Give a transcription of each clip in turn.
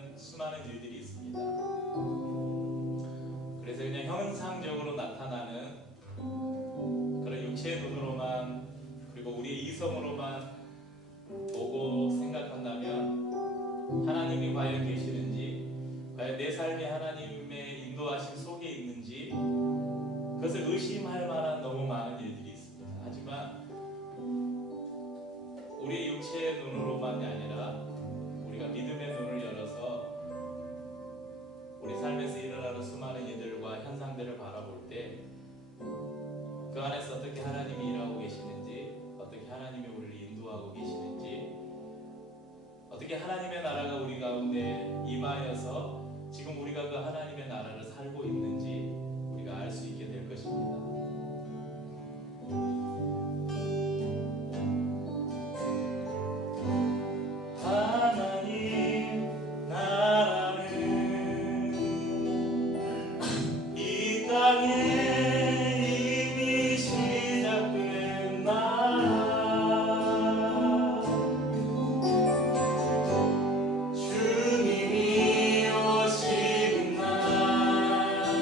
나타나는 수많은 일들이 있습니다. 그래서 그냥 형상적으로 나타나는 그런 육체의 눈으로만, 그리고 우리의 이성으로만 보고 생각한다면 하나님이 과연 계시는지, 과연 내 삶이 하나님의 인도하심 속에 있는지, 그것을 의심할 만한 너무 많은 일들이 있습니다. 하지만 우리의 육체의 눈으로만이 아니라 우리가 믿음의 눈을 열어서 우리 삶에서 일어나는 수많은 일들과 현상들을 바라볼 때 그 안에서 어떻게 하나님이 일하고 계시는지, 어떻게 하나님이 우리를 인도하고 계시는지, 어떻게 하나님의 나라가 우리 가운데 임하여서 지금 우리가 그 하나님의 나라를 살고 있는지 우리가 알 수 있게 될 것입니다. 하나님 나라는 이 땅에 이미 시작된 나라, 주님이 오신 날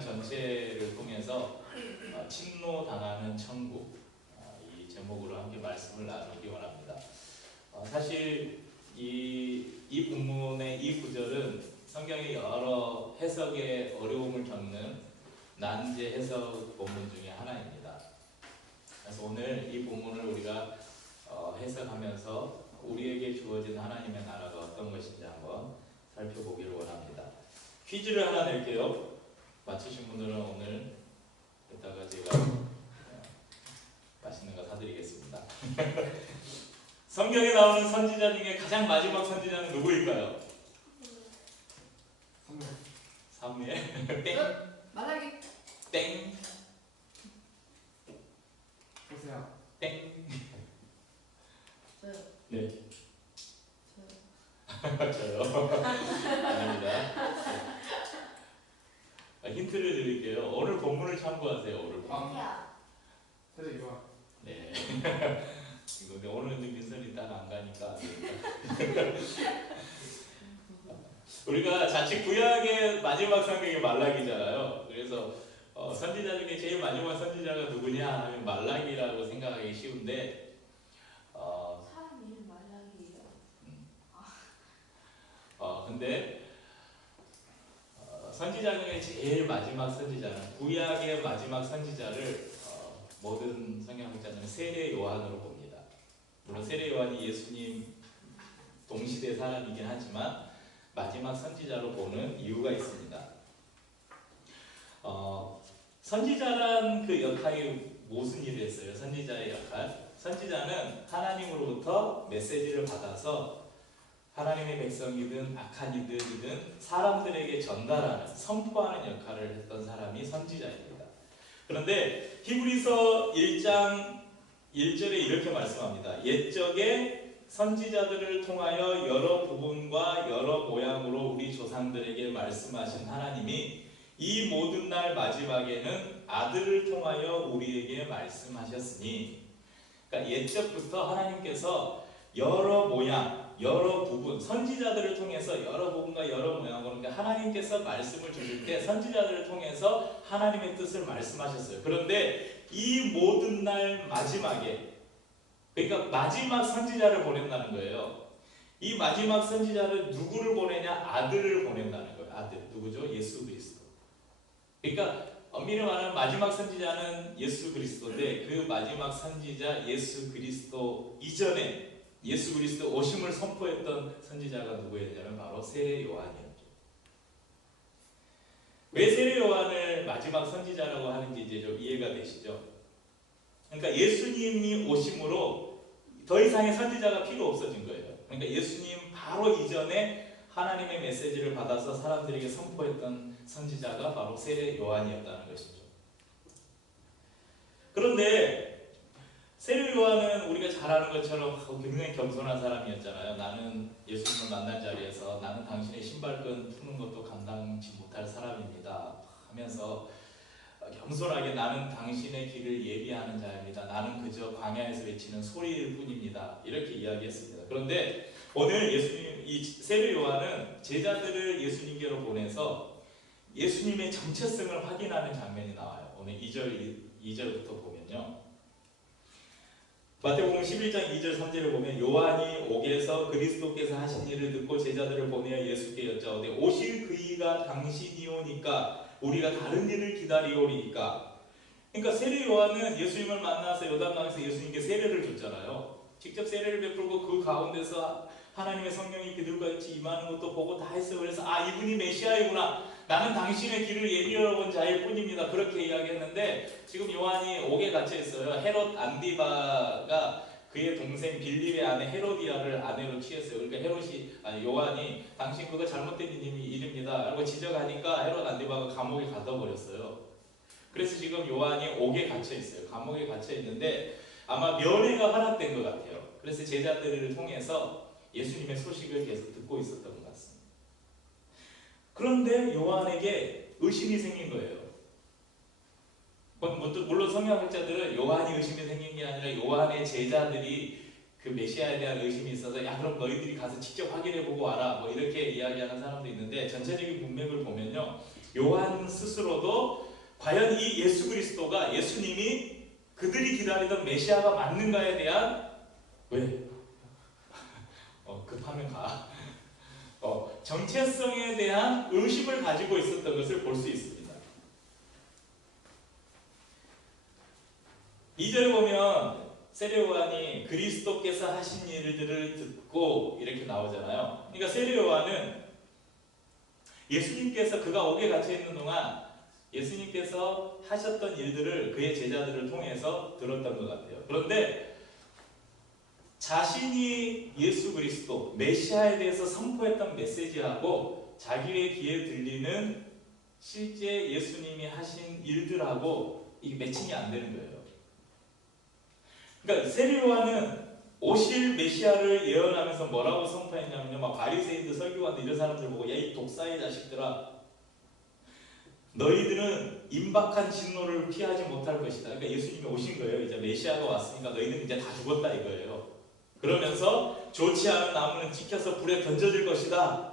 전체를 통해서 침노당하는 천국, 이 제목으로 함께 말씀을 나누기 원합니다. 사실 이 본문의 이 구절은 성경의 여러 해석에 어려움을 겪는 난제 해석 본문 중에 하나입니다. 그래서 오늘 이 본문을 우리가 해석하면서 우리에게 주어진 하나님의 나라가 어떤 것인지 한번 살펴보기를 원합니다. 퀴즈를 하나 낼게요. 맞추신 분들은 오늘 이따가 제가 맛있는 거 사드리겠습니다. 성경에 나오는 선지자 중에 가장 마지막 선지자는 누구일까요? 사무엘. 땡. 말하기. 땡. 보세요. 땡. 저요. 네. 저요. 저요. 아닙니다. 힌트를 드릴게요. 오늘 본문을 참고하세요. 오늘 본문. 세례 요한. 네. 근데 오늘은 민선이 딱 안 가니까. 우리가 자칫 구약의 마지막 성경이 말라기잖아요. 그래서 선지자 중에 제일 마지막 선지자가 누구냐 하면 말라기라고 생각하기 쉬운데 사람 이름 말라기예요. 근데 선지자 중에 제일 마지막 선지자는 구약의 마지막 선지자를 모든 성경학자들은 세례 요한으로 봅니다. 물론 세례 요한이 예수님 동시대 사람이긴 하지만 마지막 선지자로 보는 이유가 있습니다. 선지자란 그 역할이 무슨 일을 했어요? 선지자의 역할. 선지자는 하나님으로부터 메시지를 받아서 하나님의 백성이든 악한 이들이든 사람들에게 전달하는, 선포하는 역할을 했던 사람이 선지자입니다. 그런데 히브리서 1장 1절에 이렇게 말씀합니다. 옛적에 선지자들을 통하여 여러 부분과 여러 모양으로 우리 조상들에게 말씀하신 하나님이 이 모든 날 마지막에는 아들을 통하여 우리에게 말씀하셨으니, 그러니까 옛적부터 하나님께서 여러 모양, 여러 부분, 선지자들을 통해서 여러 부분과 여러 모양으로, 그러니까 하나님께서 말씀을 주실 때 선지자들을 통해서 하나님의 뜻을 말씀하셨어요. 그런데 이 모든 날 마지막에, 그러니까 마지막 선지자를 보낸다는 거예요. 이 마지막 선지자를 누구를 보내냐? 아들을 보낸다는 거예요. 아들. 누구죠? 예수 그리스도. 그러니까 엄밀히 말하면 마지막 선지자는 예수 그리스도인데 그 마지막 선지자 예수 그리스도 이전에 예수 그리스도 오심을 선포했던 선지자가 누구였냐면 바로 세례 요한이었죠. 왜 세례 요한을 마지막 선지자라고 하는지 이제 좀 이해가 되시죠? 그러니까 예수님이 오심으로 더 이상의 선지자가 필요 없어진 거예요. 그러니까 예수님 바로 이전에 하나님의 메시지를 받아서 사람들에게 선포했던 선지자가 바로 세례 요한이었다는 것이죠. 그런데 세례 요한은 우리가 잘 아는 것처럼 굉장히 겸손한 사람이었잖아요. 나는 예수님을 만난 자리에서 나는 당신의 신발끈 푸는 것도 감당치 못할 사람입니다 하면서 겸손하게 나는 당신의 길을 예비하는 자입니다. 나는 그저 광야에서 외치는 소리일 뿐입니다. 이렇게 이야기했습니다. 그런데 오늘 예수님, 이 세례 요한은 제자들을 예수님께로 보내서 예수님의 정체성을 확인하는 장면이 나와요. 오늘 2절부터 보면요. 마태복음 11장 2절 3절을 보면 요한이 옥에서 그리스도께서 하신 일을 듣고 제자들을 보내어 예수께 여짜오되 오실 그이가 당신이오니까 우리가 다른 일을 기다리오리이까. 그러니까 세례 요한은 예수님을 만나서 요단강에서 예수님께 세례를 줬잖아요. 직접 세례를 베풀고 그 가운데서 하나님의 성령이 그들과 같이 임하는 것도 보고 다 했어요. 그래서 이분이 메시아이구나. 나는 당신의 길을 예비하러 온 자일 뿐입니다. 그렇게 이야기했는데 지금 요한이 옥에 갇혀 있어요. 헤롯 안디바가 그의 동생 빌립의 아내 헤로디아를 아내로 취했어요. 그러니까 요한이 당신 그거 잘못된 일입니다 라고 지적하니까 헤롯 안디바가 감옥에 가둬버렸어요. 그래서 지금 요한이 옥에 갇혀 있어요. 감옥에 갇혀 있는데 아마 면회가 허락된 것 같아요. 그래서 제자들을 통해서 예수님의 소식을 계속 듣고 있었던 것 같습니다. 그런데 요한에게 의심이 생긴 거예요. 물론 성경학자들은 요한이 의심이 생긴 게 아니라 요한의 제자들이 그 메시아에 대한 의심이 있어서 야 그럼 너희들이 가서 직접 확인해보고 와라 뭐 이렇게 이야기하는 사람도 있는데 전체적인 문맥을 보면요. 요한 스스로도 과연 이 예수 그리스도가 예수님이 그들이 기다리던 메시아가 맞는가에 대한 왜? 급하면 가. 정체성에 대한 의심을 가지고 있었던 것을 볼 수 있습니다. 2절에 보면 세례 요한이 그리스도께서 하신 일들을 듣고 이렇게 나오잖아요. 그러니까 세례 요한은 예수님께서 그가 옥에 갇혀 있는 동안 예수님께서 하셨던 일들을 그의 제자들을 통해서 들었던 것 같아요. 그런데 자신이 예수 그리스도 메시아에 대해서 선포했던 메시지하고 자기의 귀에 들리는 실제 예수님이 하신 일들하고 이게 매칭이 안 되는 거예요. 그러니까 세례 요한은 오실 메시아를 예언하면서 뭐라고 선포했냐면요, 막 바리새인들, 설교관들 이런 사람들 보고 야 이 독사의 자식들아, 너희들은 임박한 진노를 피하지 못할 것이다. 그러니까 예수님이 오신 거예요. 이제 메시아가 왔으니까 너희는 이제 다 죽었다 이거예요. 그러면서 좋지 않은 나무는 찍혀서 불에 던져질 것이다.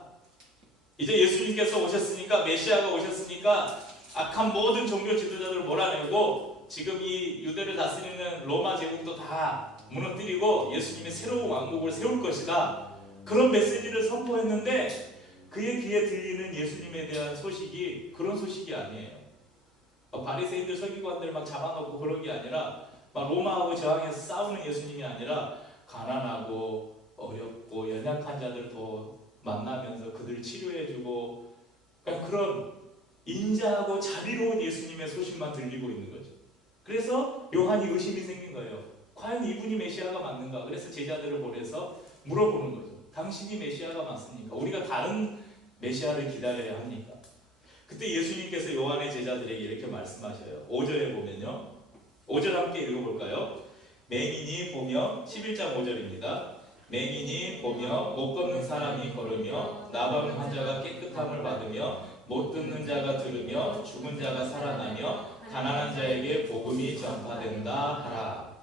이제 예수님께서 오셨으니까, 메시아가 오셨으니까 악한 모든 종교 지도자들을 몰아내고 지금 이 유대를 다스리는 로마 제국도 다 무너뜨리고 예수님의 새로운 왕국을 세울 것이다. 그런 메시지를 선포했는데 그의 귀에 들리는 예수님에 대한 소식이 그런 소식이 아니에요. 바리새인들, 서기관들 막 잡아놓고 그런 게 아니라 막 로마하고 저항해서 싸우는 예수님이 아니라 가난하고 어렵고 연약한 자들 더 만나면서 그들을 치료해주고 그런 인자하고 자비로운 예수님의 소식만 들리고 있는 거죠. 그래서 요한이 의심이 생긴 거예요. 과연 이분이 메시아가 맞는가? 그래서 제자들을 보내서 물어보는 거죠. 당신이 메시아가 맞습니까? 우리가 다른 메시아를 기다려야 합니까? 그때 예수님께서 요한의 제자들에게 이렇게 말씀하셔요. 5절에 보면요. 5절 함께 읽어볼까요? 맹인이 보며 11장 5절입니다. 맹인이 보며 못 걷는 사람이 걸으며 나병 환자가 깨끗함을 받으며 못 듣는 자가 들으며 죽은 자가 살아나며 가난한 자에게 복음이 전파된다 하라.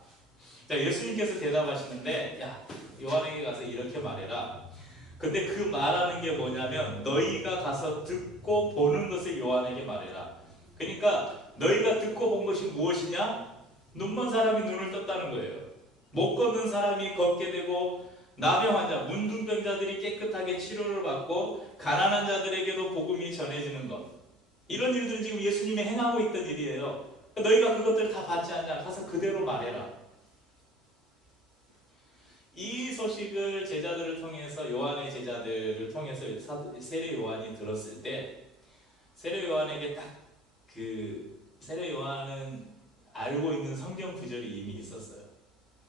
자, 예수님께서 대답하시는데 야 요한에게 가서 이렇게 말해라. 근데 그 말하는 게 뭐냐면 너희가 가서 듣고 보는 것을 요한에게 말해라. 그러니까 너희가 듣고 본 것이 무엇이냐? 눈먼 사람이 눈을 떴다는 거예요. 못 걷는 사람이 걷게 되고 나병 환자, 문둥병자들이 깨끗하게 치료를 받고 가난한 자들에게도 복음이 전해지는 것. 이런 일들은 지금 예수님이 행하고 있던 일이에요. 너희가 그것들을 다 받지 않냐? 가서 그대로 말해라. 이 소식을 제자들을 통해서 요한의 제자들을 통해서 세례 요한이 들었을 때 세례 요한에게 딱 세례 요한은 알고 있는 성경 구절이 이미 있었어요.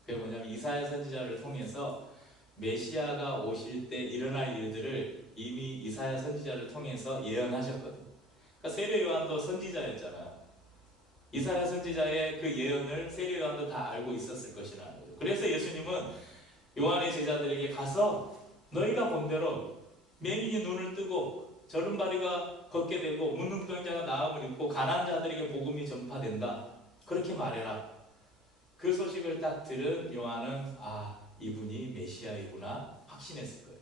그게 뭐냐면 이사야 선지자를 통해서 메시아가 오실 때 일어날 일들을 이미 이사야 선지자를 통해서 예언하셨거든요. 그러니까 세례 요한도 선지자였잖아요. 이사야 선지자의 그 예언을 세례 요한도 다 알고 있었을 것이라는 거죠. 그래서 예수님은 요한의 제자들에게 가서 너희가 본 대로 맹인이 눈을 뜨고 저른바리가 걷게 되고 문둥병자가 나음을 입고 가난한 자들에게 복음이 전파된다. 그렇게 말해라. 그 소식을 딱 들은 요한은 이분이 메시아이구나 확신했을 거예요.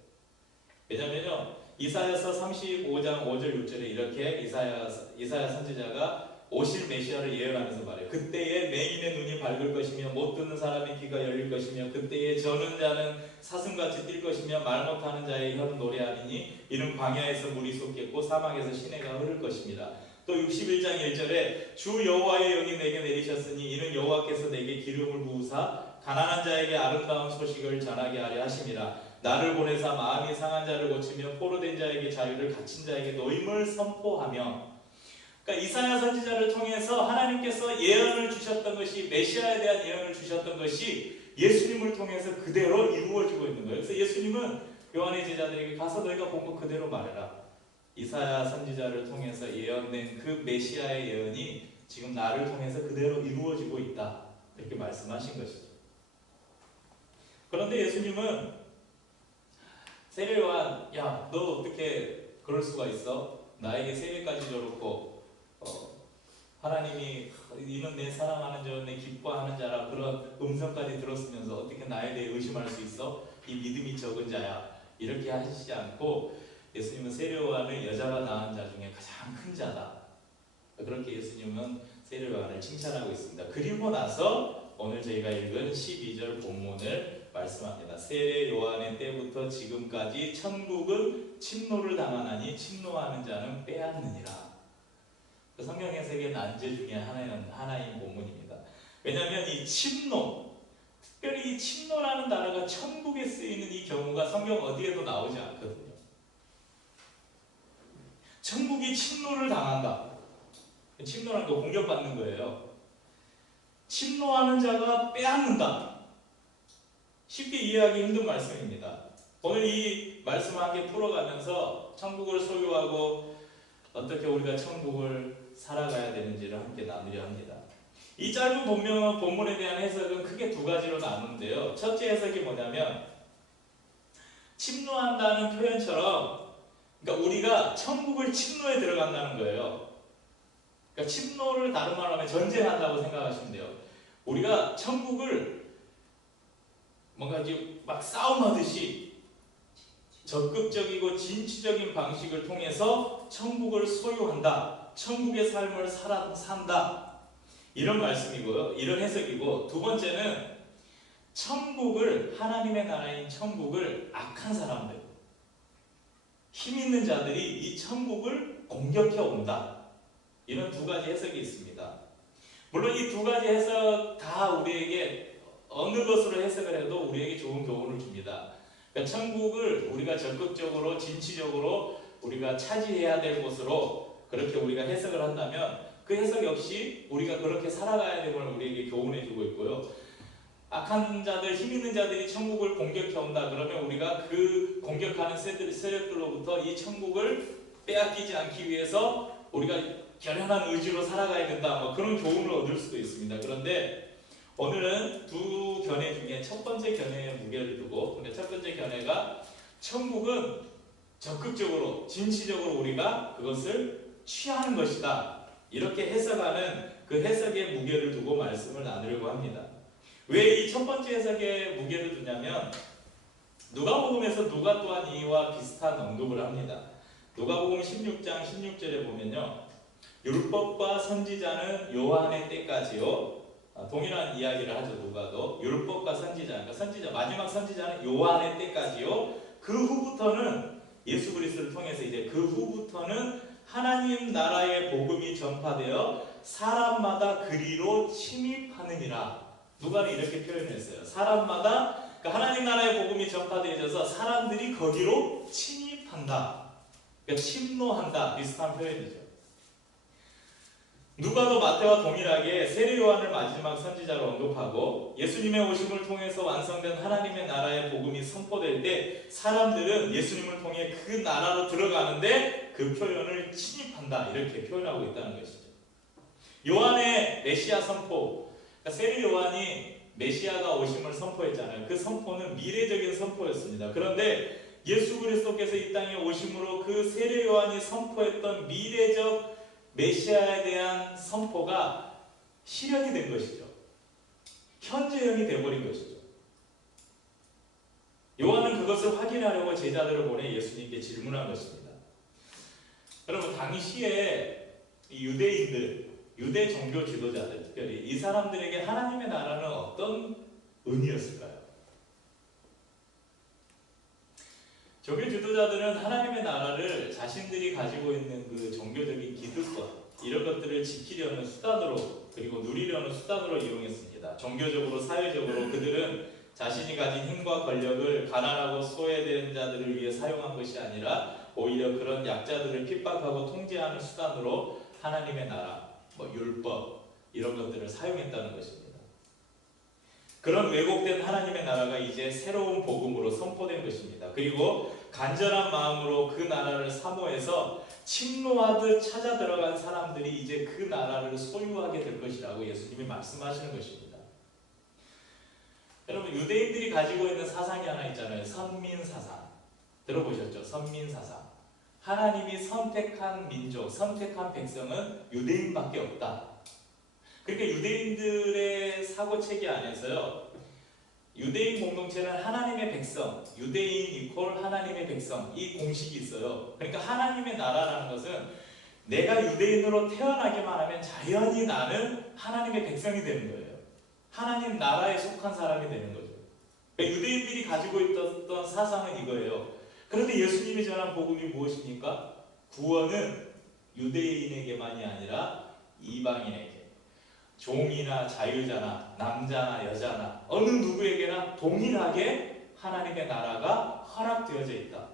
왜냐면요 이사야서 35장 5절 6절에 이렇게 이사야 선지자가 오실 메시아를 예언하면서 말해요. 그때에 맹인의 눈이 밝을 것이며 못 듣는 사람의 귀가 열릴 것이며 그때에 저는 자는 사슴같이 뛸 것이며 말 못하는 자의 혀는 노래하리니 이는 광야에서 물이 솟겠고 사막에서 시내가 흐를 것입니다. 또 61장 1절에 주 여호와의 영이 내게 내리셨으니 이는 여호와께서 내게 기름을 부으사 가난한 자에게 아름다운 소식을 전하게 하려 하심이라. 나를 보내사 마음이 상한 자를 고치며 포로된 자에게 자유를 갇힌 자에게 노임을 선포하며. 그러니까 이사야 선지자를 통해서 하나님께서 예언을 주셨던 것이 메시아에 대한 예언을 주셨던 것이 예수님을 통해서 그대로 이루어지고 있는 거예요. 그래서 예수님은 요한의 제자들에게 가서 너희가 본 것 그대로 말해라. 이사야 선지자를 통해서 예언된 그 메시아의 예언이 지금 나를 통해서 그대로 이루어지고 있다. 이렇게 말씀하신 것이죠. 그런데 예수님은 세례 요한, 야, 너 어떻게 그럴 수가 있어? 나에게 세례까지 줘놓고 하나님이 이는 내 사랑하는 자, 내 기뻐하는 자라 그런 음성까지 들었으면서 어떻게 나에 대해 의심할 수 있어? 이 믿음이 적은 자야. 이렇게 하시지 않고 예수님은 세례요한을 여자가 낳은 자 중에 가장 큰 자다. 그렇게 예수님은 세례요한을 칭찬하고 있습니다. 그리고 나서 오늘 저희가 읽은 12절 본문을 말씀합니다. 세례요한의 때부터 지금까지 천국은 침노를 당하나니 침노하는 자는 빼앗느니라. 그 성경 해석의 난제 중에 하나인 본문입니다. 왜냐하면 이 침노, 특별히 이 침노라는 단어가 천국에 쓰이는 이 경우가 성경 어디에도 나오지 않거든요. 천국이 침노를 당한다. 침노라는 거 공격받는 거예요. 침노하는 자가 빼앗는다. 쉽게 이해하기 힘든 말씀입니다. 오늘 이 말씀을 함께 풀어가면서 천국을 소유하고 어떻게 우리가 천국을 살아가야 되는지를 함께 나누려 합니다. 이 짧은 본문에 대한 해석은 크게 두 가지로 나누는데요. 첫째 해석이 뭐냐면 침노한다는 표현처럼 그러니까 우리가 천국을 침노에 들어간다는 거예요. 그러니까 침노를 다른 말로 하면 전쟁한다고 생각하시면 돼요. 우리가 천국을 뭔가 이제 막 싸움하듯이 적극적이고 진취적인 방식을 통해서 천국을 소유한다. 천국의 삶을 산다. 이런 말씀이고요. 이런 해석이고, 두 번째는 천국을, 하나님의 나라인 천국을 악한 사람들, 힘 있는 자들이 이 천국을 공격해 온다. 이런 두 가지 해석이 있습니다. 물론 이 두 가지 해석 다 우리에게 어느 것으로 해석을 해도 우리에게 좋은 교훈을 줍니다. 그러니까 천국을 우리가 적극적으로 진취적으로 우리가 차지해야 될 곳으로 그렇게 우리가 해석을 한다면 그 해석 역시 우리가 그렇게 살아가야 됨을 우리에게 교훈해주고 있고요. 악한 자들, 힘 있는 자들이 천국을 공격해 온다 그러면 우리가 그 공격하는 세력들로부터 이 천국을 빼앗기지 않기 위해서 우리가 결연한 의지로 살아가야 된다, 뭐 그런 교훈을 얻을 수도 있습니다. 그런데 오늘은 두 견해 중에 첫 번째 견해에 무게를 두고, 근데 첫 번째 견해가 천국은 적극적으로 진취적으로 우리가 그것을 취하는 것이다, 이렇게 해석하는 그 해석에 무게를 두고 말씀을 나누려고 합니다. 왜 이 첫 번째 해석에 무게를 두냐면 누가복음에서 누가 또한 이와 비슷한 언급을 합니다. 누가복음 16장 16절에 보면요, 율법과 선지자는 요한의 때까지요. 동일한 이야기를 하죠. 누가도 율법과 선지자, 그러니까 선지자, 마지막 선지자는 요한의 때까지요. 그 후부터는 예수 그리스도를 통해서 이제 그 후부터는 하나님 나라의 복음이 전파되어 사람마다 그리로 침입하느니라. 누가는 이렇게 표현했어요. 사람마다, 그러니까 하나님 나라의 복음이 전파되어져서 사람들이 거기로 침입한다. 그러니까 침노한다. 비슷한 표현이죠. 누가도 마태와 동일하게 세례 요한을 마지막 선지자로 언급하고 예수님의 오심을 통해서 완성된 하나님의 나라의 복음이 선포될 때 사람들은 예수님을 통해 그 나라로 들어가는데 그 표현을 침입한다, 이렇게 표현하고 있다는 것이죠. 요한의 메시아 선포, 그러니까 세례 요한이 메시아가 오심을 선포했잖아요. 그 선포는 미래적인 선포였습니다. 그런데 예수 그리스도께서 이 땅에 오심으로 그 세례 요한이 선포했던 미래적 메시아에 대한 선포가 실현이 된 것이죠. 현재형이 되어버린 것이죠. 요한은 그것을 확인하려고 제자들을 보내 예수님께 질문한 것입니다. 여러분, 당시에 유대인들, 유대 종교 지도자들, 특별히 이 사람들에게 하나님의 나라는 어떤 의미였을까요? 종교 지도자들은 하나님의 나라를 자신들이 가지고 있는 그 종교적인 기득권, 이런 것들을 지키려는 수단으로, 그리고 누리려는 수단으로 이용했습니다. 종교적으로, 사회적으로 그들은 자신이 가진 힘과 권력을 가난하고 소외된 자들을 위해 사용한 것이 아니라 오히려 그런 약자들을 핍박하고 통제하는 수단으로 하나님의 나라, 율법, 이런 것들을 사용했다는 것입니다. 그런 왜곡된 하나님의 나라가 이제 새로운 복음으로 선포된 것입니다. 그리고 간절한 마음으로 그 나라를 사모해서 침노하듯 찾아 들어간 사람들이 이제 그 나라를 소유하게 될 것이라고 예수님이 말씀하시는 것입니다. 여러분, 유대인들이 가지고 있는 사상이 하나 있잖아요. 선민사상. 들어보셨죠? 선민사상. 하나님이 선택한 민족, 선택한 백성은 유대인밖에 없다. 그러니까 유대인들의 사고체계 안에서요, 유대인 공동체는 하나님의 백성, 유대인 이퀄 하나님의 백성, 이 공식이 있어요. 그러니까 하나님의 나라라는 것은 내가 유대인으로 태어나기만 하면 자연히 나는 하나님의 백성이 되는 거예요. 하나님 나라에 속한 사람이 되는 거죠. 그러니까 유대인들이 가지고 있었던 사상은 이거예요. 그런데 예수님이 전한 복음이 무엇입니까? 구원은 유대인에게만이 아니라 이방인에게, 종이나 자유자나 남자나 여자나 어느 누구에게나 동일하게 하나님의 나라가 허락되어져 있다.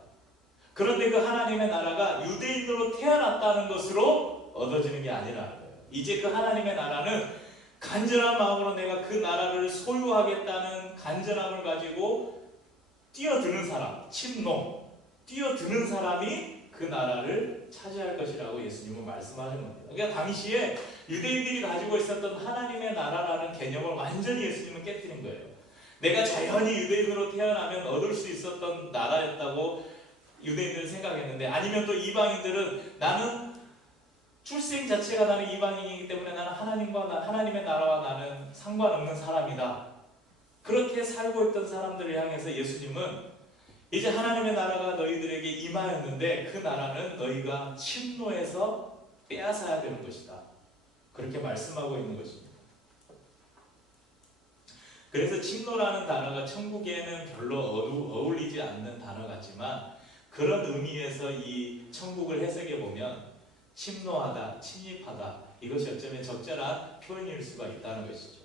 그런데 그 하나님의 나라가 유대인으로 태어났다는 것으로 얻어지는 게 아니라는 거예요. 이제 그 하나님의 나라는 간절한 마음으로 내가 그 나라를 소유하겠다는 간절함을 가지고 뛰어드는 사람, 침노, 뛰어드는 사람이 그 나라를 차지할 것이라고 예수님은 말씀하는 겁니다. 그러니까 당시에 유대인들이 가지고 있었던 하나님의 나라라는 개념을 완전히 예수님은 깨뜨린 거예요. 내가 자연히 유대인으로 태어나면 얻을 수 있었던 나라였다고 유대인들은 생각했는데, 아니면 또 이방인들은 나는 출생 자체가 나는 이방인이기 때문에 나는 하나님의 나라와 나는 상관없는 사람이다. 그렇게 살고 있던 사람들을 향해서 예수님은 이제 하나님의 나라가 너희들에게 임하였는데 그 나라는 너희가 침노해서 빼앗아야 되는 것이다. 그렇게 말씀하고 있는 것입니다. 그래서 침노라는 단어가 천국에는 별로 어울리지 않는 단어 같지만 그런 의미에서 이 천국을 해석해 보면 침노하다, 침입하다, 이것이 어쩌면 적절한 표현일 수가 있다는 것이죠.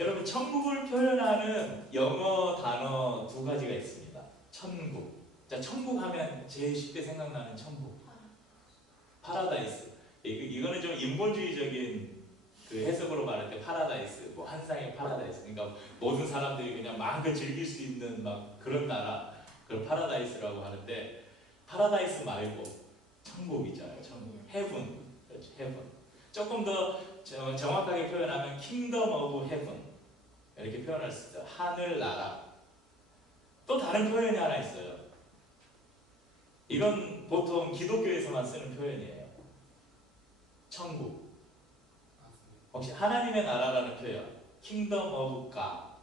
여러분, 천국을 표현하는 영어 단어 두 가지가 있습니다. 천국. 자, 천국 하면 제일 쉽게 생각나는 천국. 파라다이스. 이거는 좀 인본주의적인 그 해석으로 말할 때 파라다이스, 뭐 한상의 파라다이스. 그러니까 모든 사람들이 그냥 마음껏 즐길 수 있는 막 그런 나라, 그걸 파라다이스라고 하는데, 파라다이스 말고 천국이잖아요. 천국. 헤븐. 그렇죠. 헤븐. 조금 더 정확하게 표현하면 킹덤 오브 헤븐, 이렇게 표현할 수 있어요. 하늘나라. 또 다른 표현이 하나 있어요. 이건 보통 기독교에서만 쓰는 표현이에요. 천국. 혹시 하나님의 나라라는 표현, 킹덤 오브 갓.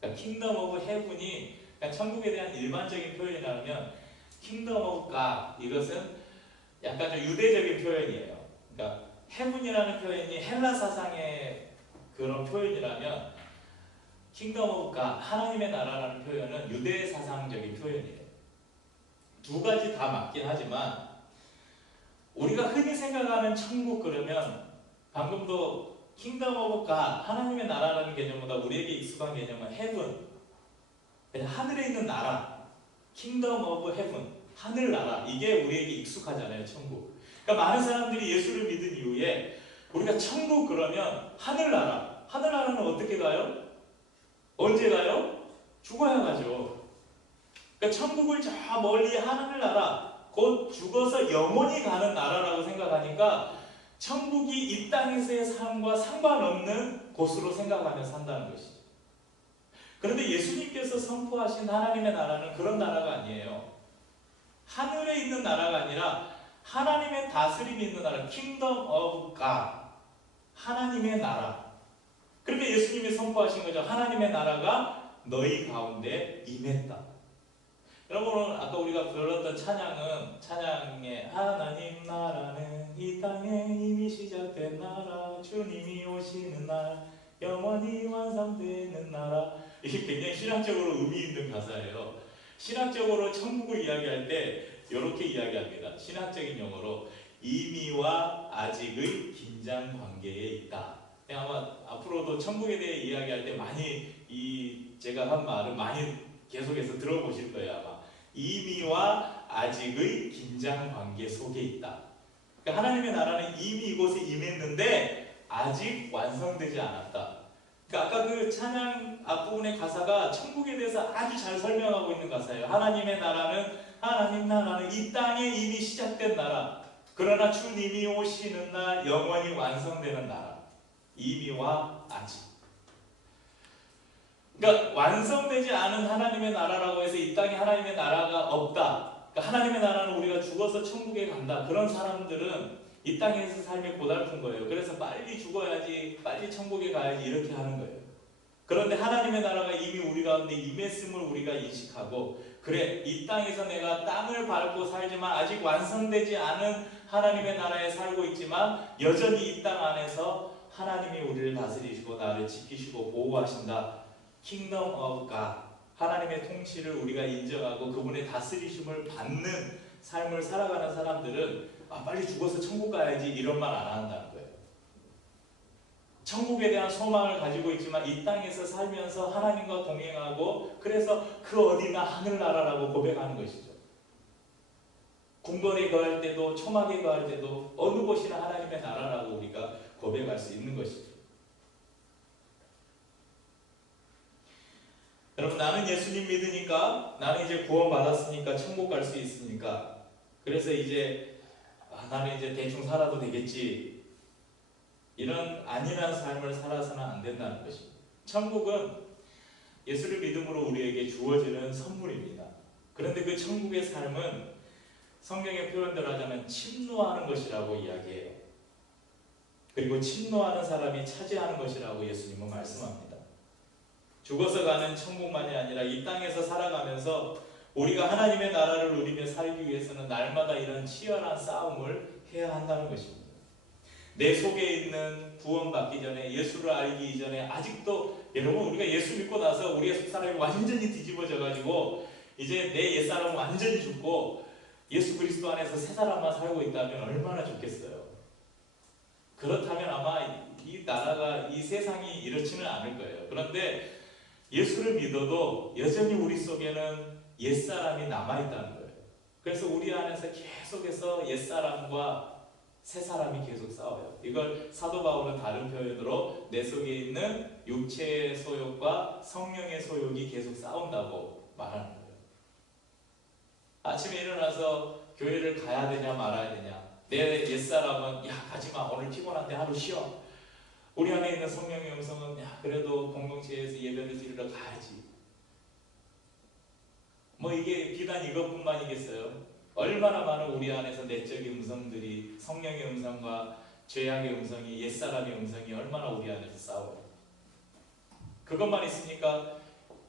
그러니까 킹덤 오브 헤븐이 그러니까 천국에 대한 일반적인 표현이라면 킹덤 오브 갓, 이것은 약간 좀 유대적인 표현이에요. 그러니까 헤븐이라는 표현이 헬라 사상의 그런 표현이라면 킹덤 오브 갓, 하나님의 나라라는 표현은 유대 사상적인 표현이에요. 두 가지 다 맞긴 하지만 우리가 흔히 생각하는 천국 그러면 방금도 킹덤 오브 갓, 하나님의 나라라는 개념보다 우리에게 익숙한 개념은 헤븐, 하늘에 있는 나라, 킹덤 오브 헤븐, 하늘나라, 이게 우리에게 익숙하잖아요. 천국. 그러니까 많은 사람들이 예수를 믿은 이후에 우리가 천국 그러면 하늘나라, 하늘나라는 어떻게 가요? 언제 가요? 죽어야 가죠. 그러니까 천국을 저 멀리 하늘나라, 곧 죽어서 영원히 가는 나라라고 생각하니까 천국이 이 땅에서의 삶과 상관없는 곳으로 생각하며 산다는 것이죠. 그런데 예수님께서 선포하신 하나님의 나라는 그런 나라가 아니에요. 하늘에 있는 나라가 아니라 하나님의 다스림이 있는 나라, 킹덤 오브 갓, 하나님의 나라. 그러니까 예수님이 선포하신 거죠. 하나님의 나라가 너희 가운데 임했다. 여러분, 아까 우리가 불렀던 찬양은, 찬양의 하나님 나라는 이 땅에 이미 시작된 나라, 주님이 오시는 날, 영원히 완성되는 나라. 이게 굉장히 신학적으로 의미 있는 가사예요. 신학적으로 천국을 이야기할 때 이렇게 이야기합니다. 신학적인 용어로 이미와 아직의 긴장 관계에 있다. 아마 앞으로도 천국에 대해 이야기할 때 많이 제가 한 말을 많이 계속해서 들어보실 거예요. 아마 이미와 아직의 긴장 관계 속에 있다. 그러니까 하나님의 나라는 이미 이곳에 임했는데 아직 완성되지 않았다. 그러니까 아까 그 찬양 앞부분의 가사가 천국에 대해서 아주 잘 설명하고 있는 가사예요. 하나님 나라는 이 땅에 이미 시작된 나라. 그러나 주님이 오시는 날 영원히 완성되는 나라. 이미와 아직. 그러니까 완성되지 않은 하나님의 나라라고 해서 이 땅에 하나님의 나라가 없다. 그러니까 하나님의 나라는 우리가 죽어서 천국에 간다. 그런 사람들은 이 땅에서 삶이 고달픈 거예요. 그래서 빨리 죽어야지, 빨리 천국에 가야지 이렇게 하는 거예요. 그런데 하나님의 나라가 이미 우리 가운데 임했음을 우리가 인식하고, 그래, 이 땅에서 내가 땅을 밟고 살지만 아직 완성되지 않은 하나님의 나라에 살고 있지만 여전히 이 땅 안에서 하나님이 우리를 다스리시고 나를 지키시고 보호하신다. 킹덤 오브 갓, 하나님의 통치를 우리가 인정하고 그분의 다스리심을 받는 삶을 살아가는 사람들은 빨리 죽어서 천국 가야지 이런 말 안 한다는 거예요. 천국에 대한 소망을 가지고 있지만 이 땅에서 살면서 하나님과 동행하고, 그래서 그 어디나 하늘나라라고 고백하는 것이죠. 궁궐에 거할 때도 초막에 거할 때도 어느 곳이나 하나님의 나라라고 우리가 고백할 수 있는 것이죠. 여러분, 나는 예수님 믿으니까, 나는 이제 구원 받았으니까 천국 갈 수 있으니까, 그래서 이제 나는 이제 대충 살아도 되겠지, 이런 안일한 삶을 살아서는 안 된다는 것입니다. 천국은 예수를 믿음으로 우리에게 주어지는 선물입니다. 그런데 그 천국의 삶은 성경의 표현대로 하자면 침노하는 것이라고 이야기해요. 그리고 침노하는 사람이 차지하는 것이라고 예수님은 말씀합니다. 죽어서 가는 천국만이 아니라 이 땅에서 살아가면서 우리가 하나님의 나라를 누리며 살기 위해서는 날마다 이런 치열한 싸움을 해야 한다는 것입니다. 내 속에 있는 구원받기 전에, 예수를 알기 이전에 아직도, 여러분, 우리가 예수 믿고 나서 우리의 속사람이 완전히 뒤집어져 가지고 이제 내 옛사람은 완전히 죽고 예수 그리스도 안에서 새 사람만 살고 있다면 얼마나 좋겠어요. 그렇다면 아마 이 나라가, 이 세상이 이렇지는 않을 거예요. 그런데 예수를 믿어도 여전히 우리 속에는 옛사람이 남아있다는 거예요. 그래서 우리 안에서 계속해서 옛사람과 새 사람이 계속 싸워요. 이걸 사도 바울은 다른 표현으로 내 속에 있는 육체의 소욕과 성령의 소욕이 계속 싸운다고 말하는 거예요. 아침에 일어나서 교회를 가야 되냐 말아야 되냐. 내 옛사람은 야 가지마, 오늘 피곤한데 하루 쉬어. 우리 안에 있는 성령의 음성은 야 그래도 공동체에서 예배를 드리러 가야지. 뭐 이게 비단 이것뿐만이겠어요? 얼마나 많은 우리 안에서 내적인 음성들이, 성령의 음성과 죄악의 음성이, 옛사람의 음성이 얼마나 우리 안에서 싸워요. 그것만 있으니까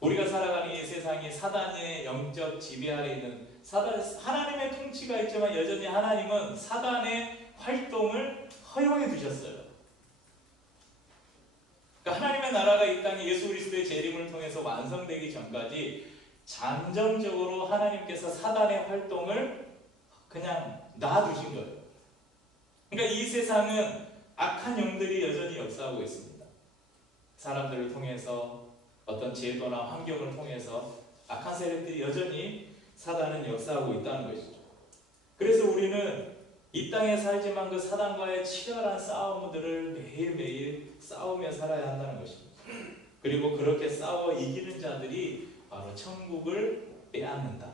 우리가 살아가는 이 세상이 사단의 영적 지배 아래 있는, 하나님의 통치가 있지만 여전히 하나님은 사단의 활동을 허용해 두셨어요. 그러니까 하나님의 나라가 이 땅에 예수 그리스도의 재림을 통해서 완성되기 전까지 잠정적으로 하나님께서 사단의 활동을 그냥 놔두신 거예요. 그러니까 이 세상은 악한 영들이 여전히 역사하고 있습니다. 사람들을 통해서, 어떤 제도나 환경을 통해서 악한 세력들이 여전히, 사단은 역사하고 있다는 것이죠. 그래서 우리는 이 땅에 살지만 그 사단과의 치열한 싸움들을 매일매일 싸우며 살아야 한다는 것입니다. 그리고 그렇게 싸워 이기는 자들이 바로 천국을 빼앗는다.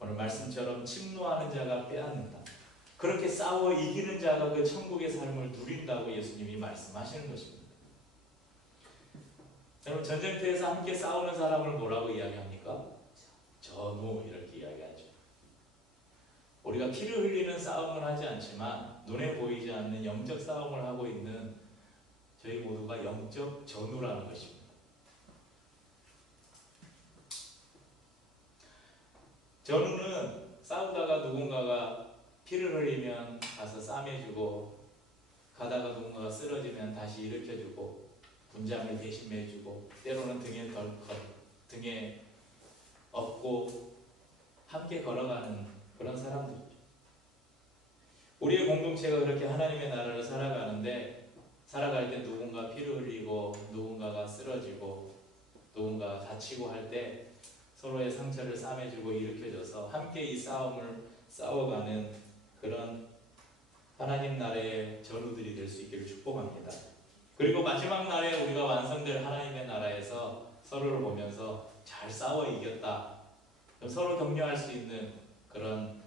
오늘 말씀처럼 침노하는 자가 빼앗는다. 그렇게 싸워 이기는 자가 그 천국의 삶을 누린다고 예수님이 말씀하시는 것입니다. 여러분, 전쟁터에서 함께 싸우는 사람을 뭐라고 이야기합니까? 전우, 이렇게 이야기하죠. 우리가 피를 흘리는 싸움을 하지 않지만 눈에 보이지 않는 영적 싸움을 하고 있는 저희 모두가 영적 전우라는 것입니다. 전우는 싸우다가 누군가가 피를 흘리면 가서 싸매주고, 가다가 누군가가 쓰러지면 다시 일으켜주고, 분장을 대신해주고, 때로는 등에 업고 함께 걸어가는 그런 사람들이죠. 우리의 공동체가 그렇게 하나님의 나라를 살아가는데, 살아갈 때 누군가 피를 흘리고, 누군가가 쓰러지고, 누군가가 다치고 할 때 서로의 상처를 싸매주고 일으켜줘서 함께 이 싸움을 싸워가는 그런 하나님 나라의 전우들이 될 수 있기를 축복합니다. 그리고 마지막 날에 우리가 완성될 하나님의 나라에서 서로를 보면서 잘 싸워 이겼다, 서로 격려할 수 있는 그런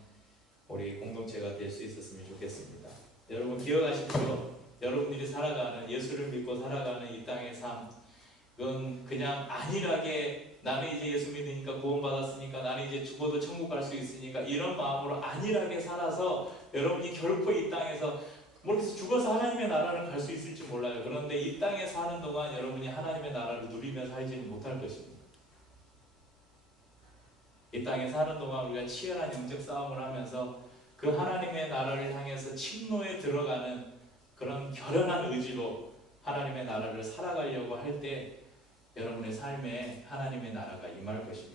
우리 공동체가 될 수 있었으면 좋겠습니다. 여러분 기억하십시오. 여러분들이 살아가는, 예수를 믿고 살아가는 이 땅의 삶, 그건 그냥 안일하게 나는 이제 예수 믿으니까 구원받았으니까 나는 이제 죽어도 천국 갈 수 있으니까 이런 마음으로 안일하게 살아서 여러분이 결코 이 땅에서 모르겠어요. 죽어서 하나님의 나라를 갈 수 있을지 몰라요. 그런데 이 땅에 사는 동안 여러분이 하나님의 나라를 누리며 살지는 못할 것입니다. 이 땅에 사는 동안 우리가 치열한 영적 싸움을 하면서 그 하나님의 나라를 향해서 침노에 들어가는 그런 결연한 의지로 하나님의 나라를 살아가려고 할 때 여러분의 삶에 하나님의 나라가 임할 것입니다.